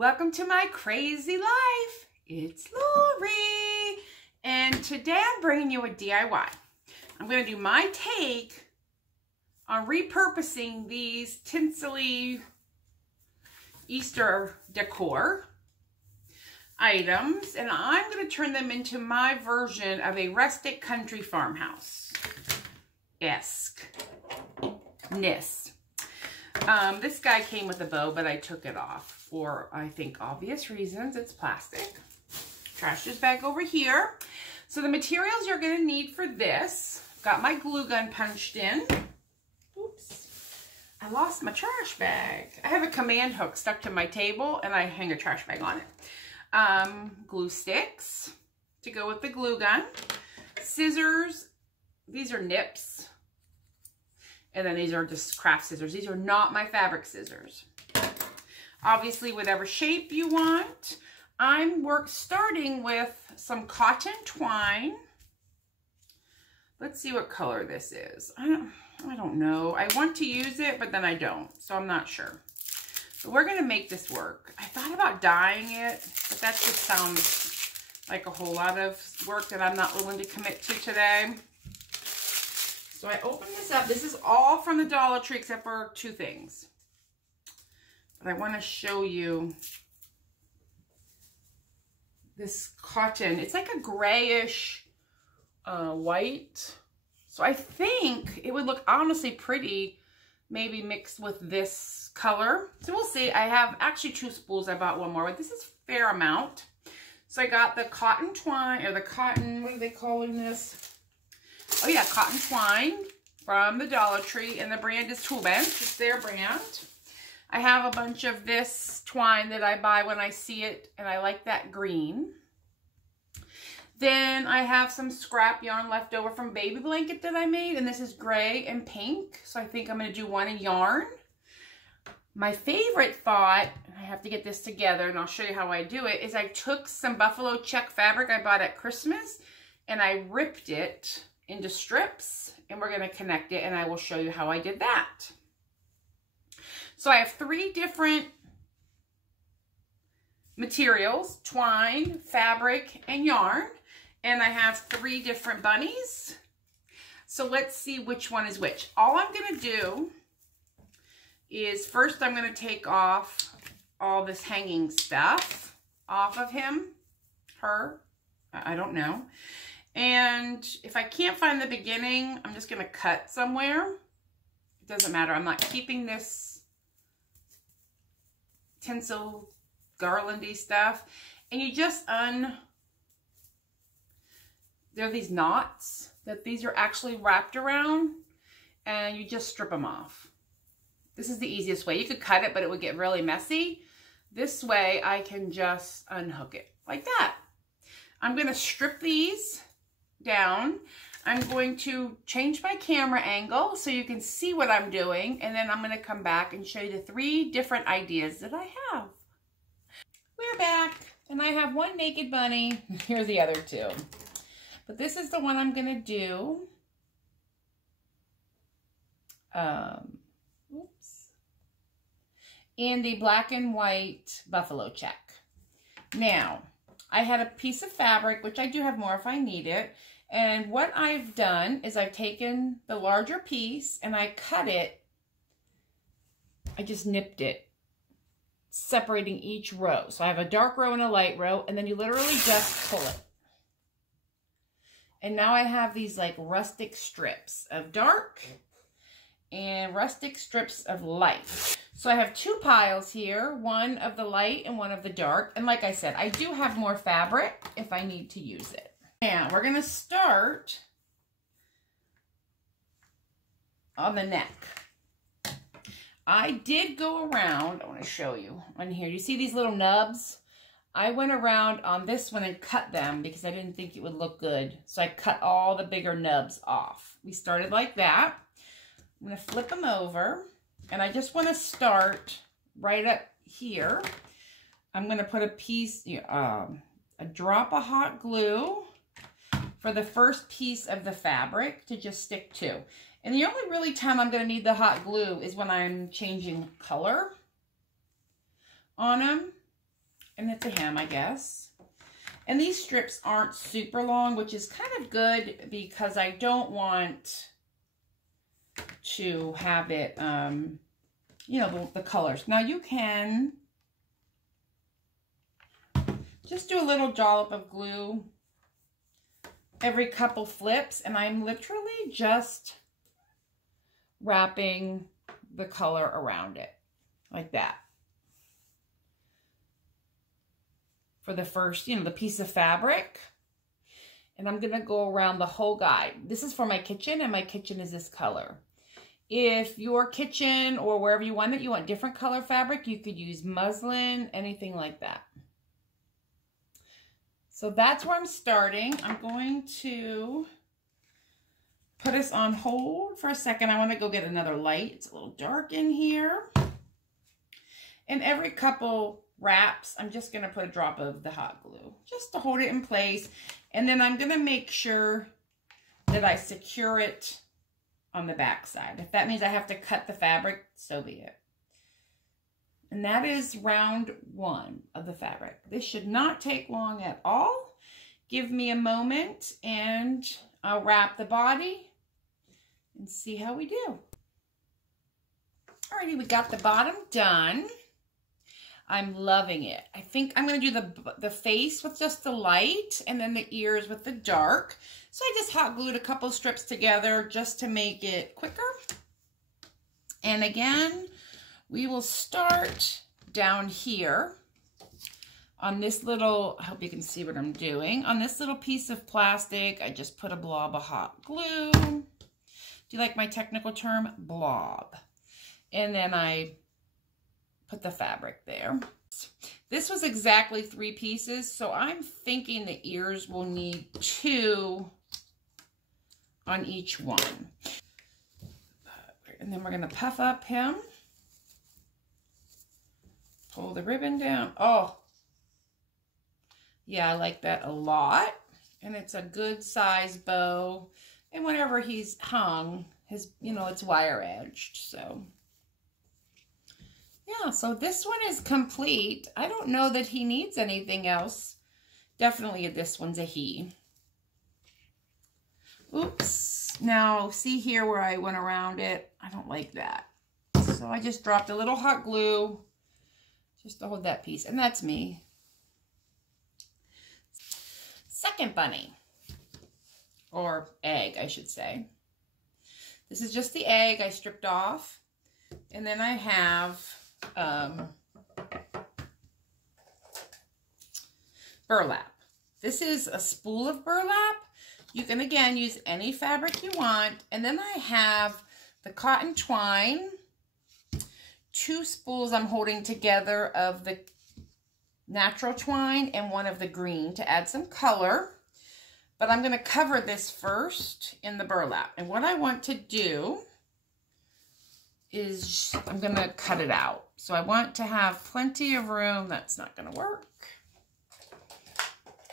Welcome to my crazy life. It's Lori. And today I'm bringing you a DIY. I'm going to do my take on repurposing these tinsely Easter decor items. And I'm going to turn them into my version of a rustic country farmhouse-esque-ness. This guy came with a bow, but I took it off for, I think, obvious reasons. It's plastic. Trash this bag over here. So the materials you're going to need for this, got my glue gun punched in. Oops. I lost my trash bag. I have a command hook stuck to my table, and I hang a trash bag on it. Glue sticks to go with the glue gun. Scissors. These are nips. And then these are just craft scissors. These are not my fabric scissors. Obviously, whatever shape you want. I'm starting with some cotton twine. Let's see what color this is. I don't know. I want to use it, but then I don't. So I'm not sure. But we're going to make this work. I thought about dyeing it, but that just sounds like a whole lot of work that I'm not willing to commit to today. So I opened this up. This is all from the Dollar Tree except for two things. But I want to show you this cotton. It's like a grayish white. So I think it would look honestly pretty maybe mixed with this color. So we'll see. I have actually two spools. I bought one more, but this is a fair amount. So I got the cotton twine, or the cotton, what are they calling this? Oh yeah, cotton twine from the Dollar Tree, and the brand is Tool Bench. It's their brand. I have a bunch of this twine that I buy when I see it, and I like that green. Then I have some scrap yarn left over from baby blanket that I made, and this is gray and pink, so I think I'm going to do one in yarn. My favorite thought, I have to get this together, and I'll show you how I do it, is I took some buffalo check fabric I bought at Christmas, and I ripped it into strips, and we're going to connect it, and I will show you how I did that. So I have three different materials: twine, fabric, and yarn, and I have three different bunnies. So let's see which one is which. All I'm going to do is first I'm going to take off all this hanging stuff off of him, her, I don't know. And if I can't find the beginning, I'm just going to cut somewhere. It doesn't matter. I'm not keeping this tinsel garlandy stuff. And you just there are these knots that these are actually wrapped around, and you just strip them off. This is the easiest way. You could cut it, but it would get really messy. This way I can just unhook it like that. I'm going to strip these down. I'm going to change my camera angle so you can see what I'm doing, and then I'm going to come back and show you the three different ideas that I have. We're back, and I have one naked bunny. Here's the other two. But this is the one I'm going to do. In the black and white buffalo check. Now, I had a piece of fabric, which I do have more if I need it. And what I've done is I've taken the larger piece and I cut it. I just nipped it, separating each row. So I have a dark row and a light row, and then you literally just pull it. And now I have these like rustic strips of dark and rustic strips of light. So I have two piles here, one of the light and one of the dark. And like I said, I do have more fabric if I need to use it. Now we're going to start on the neck. I did go around, I want to show you on here. You see these little nubs? I went around on this one and cut them because I didn't think it would look good. So I cut all the bigger nubs off. We started like that. I'm going to flip them over, and I just want to start right up here. I'm going to put a piece, a drop of hot glue for the first piece of the fabric to just stick to. And the only really time I'm going to need the hot glue is when I'm changing color on them. and it's a hem, I guess. And these strips aren't super long, which is kind of good because I don't want to have it, you know, the colors. Now you can just do a little dollop of glue every couple flips, and I'm literally just wrapping the color around it like that. For the first, you know, the piece of fabric. And I'm going to go around the whole guide. This is for my kitchen, and my kitchen is this color. If your kitchen or wherever you want it, you want different color fabric, you could use muslin, anything like that. So that's where I'm starting. I'm going to put us on hold for a second. I want to go get another light. It's a little dark in here. And every couple wraps, I'm just going to put a drop of the hot glue just to hold it in place. And then I'm going to make sure that I secure it on the back side. If that means I have to cut the fabric, so be it. And that is round 1 of the fabric. This should not take long at all. Give me a moment and I'll wrap the body and see how we do. Alrighty, we got the bottom done. I'm loving it. I think I'm going to do the face with just the light and then the ears with the dark. So I just hot glued a couple strips together just to make it quicker. And again, we will start down here on this little, I hope you can see what I'm doing. On this little piece of plastic, I just put a blob of hot glue. Do you like my technical term? Blob. And then I put the fabric there. This was exactly 3 pieces, so I'm thinking the ears will need 2 on each one. And then we're going to puff up him. Pull the ribbon down. Oh, yeah, I like that a lot. And it's a good size bow. And whenever he's hung, his, you know, it's wire edged, so. Yeah, so this one is complete. I don't know that he needs anything else. Definitely this one's a he. Oops. Now, see here where I went around it? I don't like that. So I just dropped a little hot glue just to hold that piece. And that's me. Second bunny. Or egg, I should say. This is just the egg I stripped off. And then I have burlap. This is a spool of burlap. You can again use any fabric you want. And then I have the cotton twine, 2 spools I'm holding together of the natural twine and one of the green to add some color. But I'm going to cover this first in the burlap. And what I want to do is I'm going to cut it out. So I want to have plenty of room. That's not going to work.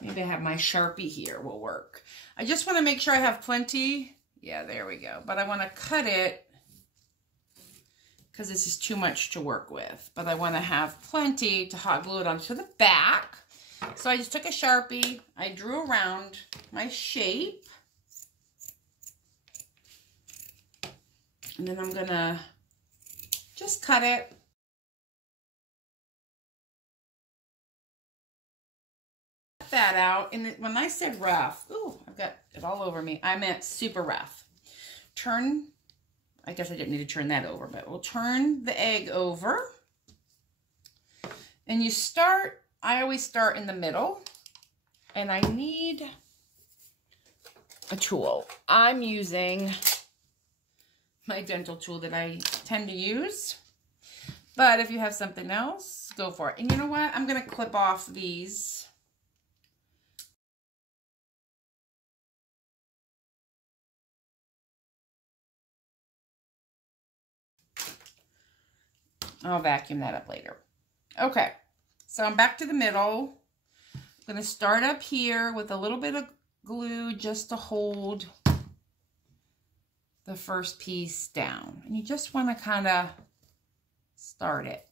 Maybe I have my Sharpie here will work. I just want to make sure I have plenty. Yeah, there we go. But I want to cut it because this is too much to work with. But I want to have plenty to hot glue it onto the back. So I just took a Sharpie. I drew around my shape. And then I'm going to just cut it. Cut that out. And when I said rough, ooh, I've got it all over me. I meant super rough. Turn, I guess I didn't need to turn that over, but we'll turn the egg over. And you start, I always start in the middle. And I need a tool. I'm using my dental tool that I tend to use. But if you have something else, go for it. And you know what? I'm going to clip off these. I'll vacuum that up later. Okay, so I'm back to the middle. I'm going to start up here with a little bit of glue just to hold the first piece down. And you just want to kind of start it.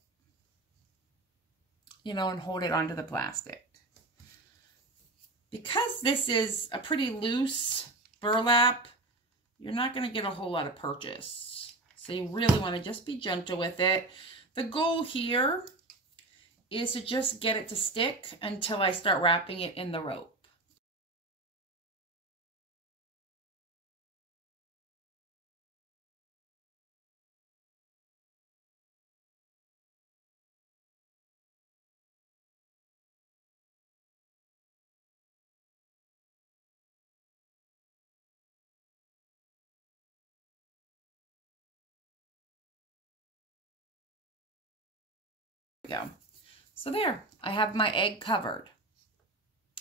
you know, and hold it onto the plastic. Because this is a pretty loose burlap, you're not going to get a whole lot of purchase. So you really want to just be gentle with it. The goal here is to just get it to stick until I start wrapping it in the rope. Go. So there, I have my egg covered.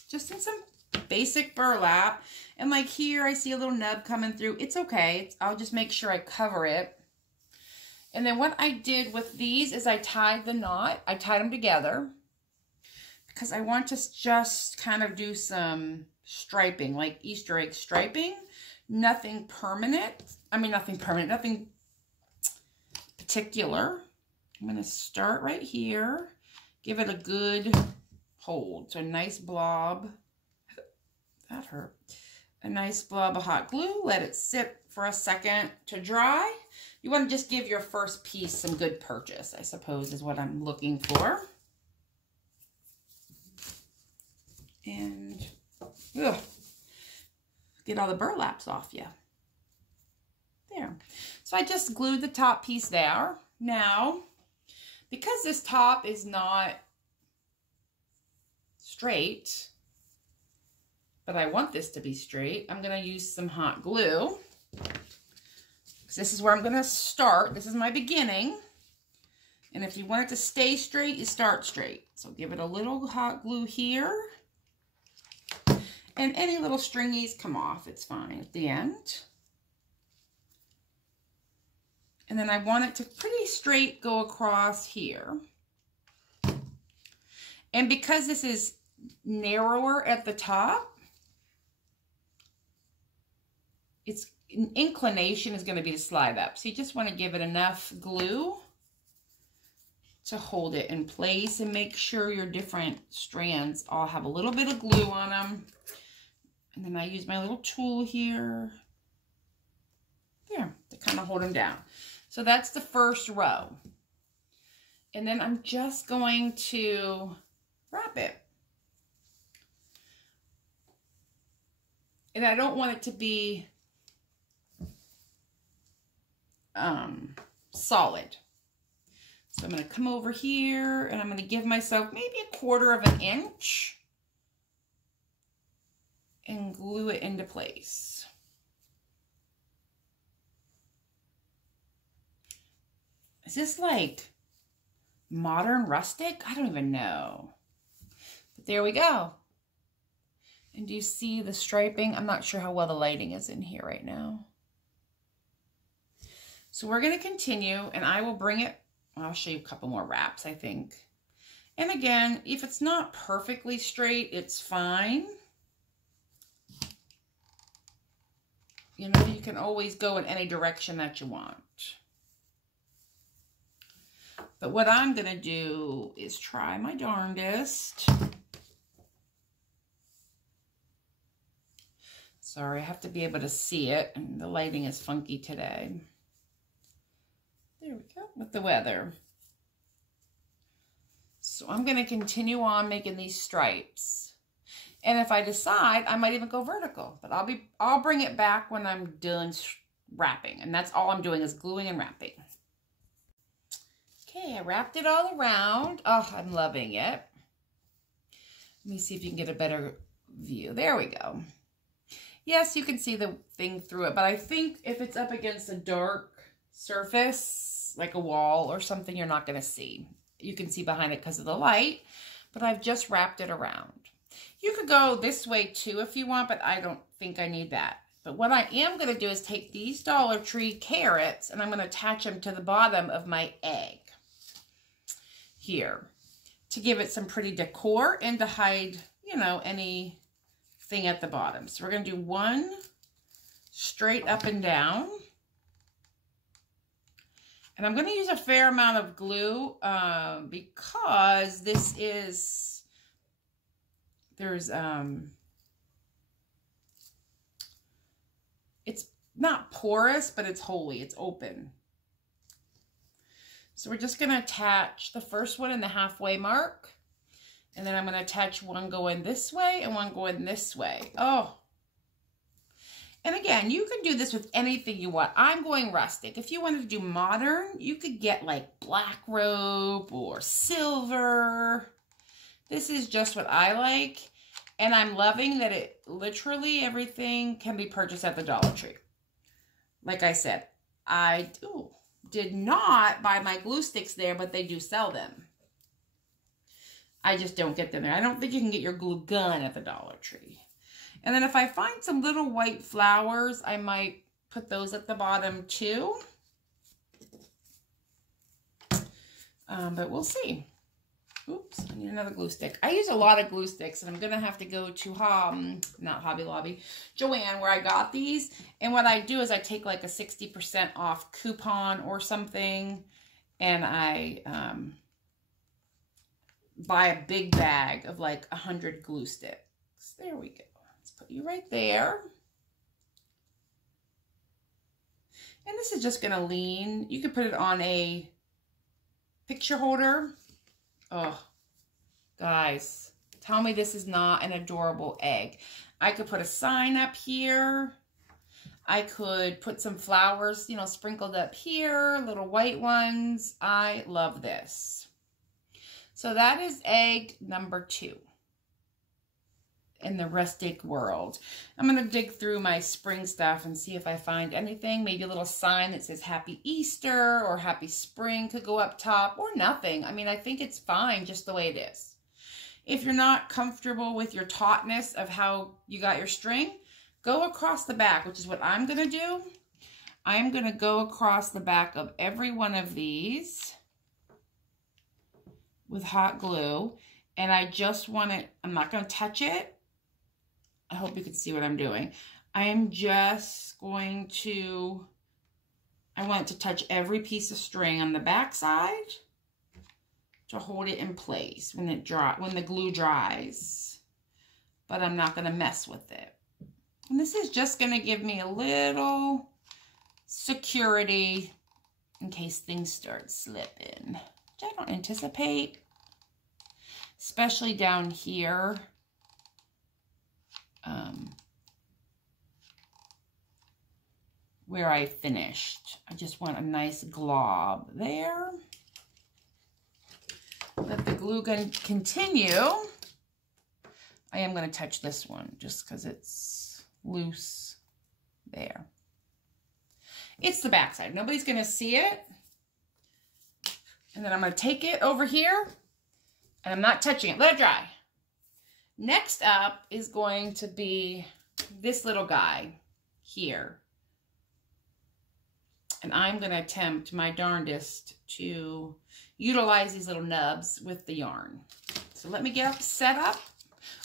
Just in some basic burlap. And like here, I see a little nub coming through. It's okay. I'll just make sure I cover it. And then what I did with these is I tied the knot. I tied them together because I want to just kind of do some striping, like Easter egg striping. Nothing permanent. I mean, nothing permanent, nothing particular. I'm going to start right here, give it a good hold. So a nice blob, that hurt, a nice blob of hot glue. Let it sit for a second to dry. You want to just give your first piece some good purchase, I suppose is what I'm looking for. And get all the burlaps off you. There. So I just glued the top piece there. Now, because this top is not straight, but I want this to be straight, I'm going to use some hot glue. This is where I'm going to start. This is my beginning. And if you want it to stay straight, you start straight. So give it a little hot glue here. And any little stringies come off. It's fine at the end. And then I want it to pretty straight go across here. And because this is narrower at the top, its inclination is going to be to slide up. So you just want to give it enough glue to hold it in place and make sure your different strands all have a little bit of glue on them. And then I use my little tool here. There, to kind of hold them down. So that's the first row. And then I'm just going to wrap it. And I don't want it to be solid. So I'm going to come over here and I'm going to give myself maybe 1/4 of an inch and glue it into place. Is this like modern rustic? I don't even know. But there we go. And do you see the striping? I'm not sure how well the lighting is in here right now. So we're going to continue and I will bring it. I'll show you a couple more wraps, I think. And again, if it's not perfectly straight, it's fine. You know, you can always go in any direction that you want. But what I'm going to do is try my darndest. Sorry, I have to be able to see it, and the lighting is funky today. There we go, with the weather. So I'm going to continue on making these stripes. And if I decide, I might even go vertical. But I'll bring it back when I'm done wrapping. And that's all I'm doing is gluing and wrapping. Okay, I wrapped it all around. Oh, I'm loving it. Let me see if you can get a better view. There we go. Yes, you can see the thing through it, but I think if it's up against a dark surface, like a wall or something, you're not going to see. You can see behind it because of the light, but I've just wrapped it around. You could go this way too if you want, but I don't think I need that. But what I am going to do is take these Dollar Tree carrots and I'm going to attach them to the bottom of my egg here to give it some pretty decor and to hide, you know, anything at the bottom. So we're going to do one straight up and down. And I'm going to use a fair amount of glue because this is, it's not porous, but it's holy. It's open. So we're just going to attach the first one in the halfway mark. And then I'm going to attach one going this way and one going this way. Oh. And again, you can do this with anything you want. I'm going rustic. If you wanted to do modern, you could get like black rope or silver. This is just what I like. And I'm loving that it literally everything can be purchased at the Dollar Tree. Like I said, I did not buy my glue sticks there, but they do sell them. I just don't get them there. I don't think you can get your glue gun at the Dollar Tree. And then if I find some little white flowers, I might put those at the bottom too. But we'll see. Oops, I need another glue stick. I use a lot of glue sticks, and I'm going to have to go to, not Hobby Lobby, Joann, where I got these. And what I do is I take like a 60% off coupon or something, and I buy a big bag of like 100 glue sticks. There we go. Let's put you right there. And this is just going to lean. You could put it on a picture holder. Oh, guys, tell me this is not an adorable egg. I could put a sign up here. I could put some flowers, you know, sprinkled up here, little white ones. I love this. So that is egg number 2 in the rustic world. I'm going to dig through my spring stuff and see if I find anything. Maybe a little sign that says Happy Easter or Happy Spring could go up top, or nothing. I mean, I think it's fine just the way it is. If you're not comfortable with your tautness of how you got your string, go across the back, which is what I'm going to do. I'm going to go across the back of every one of these with hot glue. And I just want it, I'm not going to touch it. I hope you can see what I'm doing. I am just going to, I want it to touch every piece of string on the back side to hold it in place when the glue dries. But I'm not going to mess with it. And this is just going to give me a little security in case things start slipping, which I don't anticipate, especially down here. Where I finished. I just want a nice glob there. Let the glue gun continue. I am going to touch this one just because it's loose there. It's the back side. Nobody's going to see it. And then I'm going to take it over here, and I'm not touching it. Let it dry. Next up is going to be this little guy here. And I'm going to attempt my darndest to utilize these little nubs with the yarn. So let me get set up.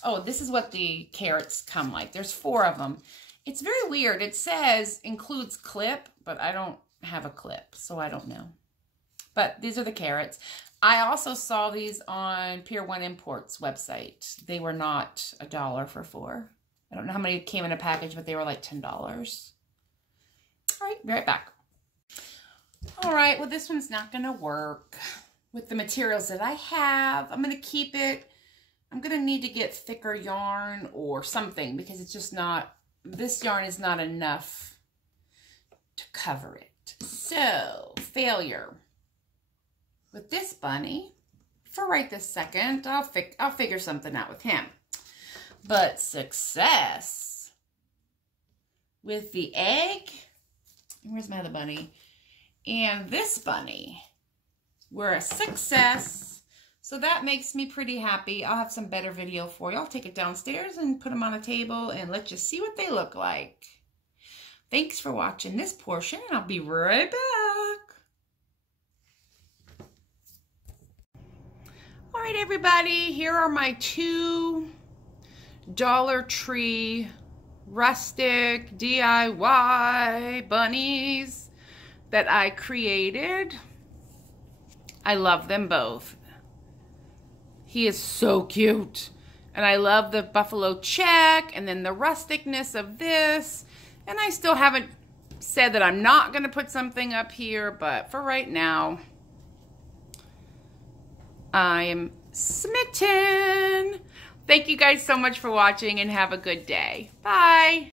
Oh, this is what the carrots come like. There's 4 of them. It's very weird. It says includes clip, but I don't have a clip, so I don't know. But these are the carrots. I also saw these on Pier 1 Imports website. They were not $1 for 4. I don't know how many came in a package, but they were like $10. All right, be right back. All right, well, this one's not going to work with the materials that I have. I'm going to keep it. I'm going to need to get thicker yarn or something because it's just not, this yarn is not enough to cover it. So, failure. With this bunny, for right this second, I'll figure something out with him. But success with the egg, where's my other bunny? And this bunny were a success. So that makes me pretty happy. I'll have some better video for you. I'll take it downstairs and put them on a table and let you see what they look like. Thanks for watching this portion, and I'll be right back. All right, everybody, here are my 2 Dollar Tree rustic DIY bunnies that I created. I love them both. He is so cute. And I love the buffalo check and then the rusticness of this. And I still haven't said that I'm not going to put something up here, but for right now, I am smitten. Thank you guys so much for watching and have a good day. Bye.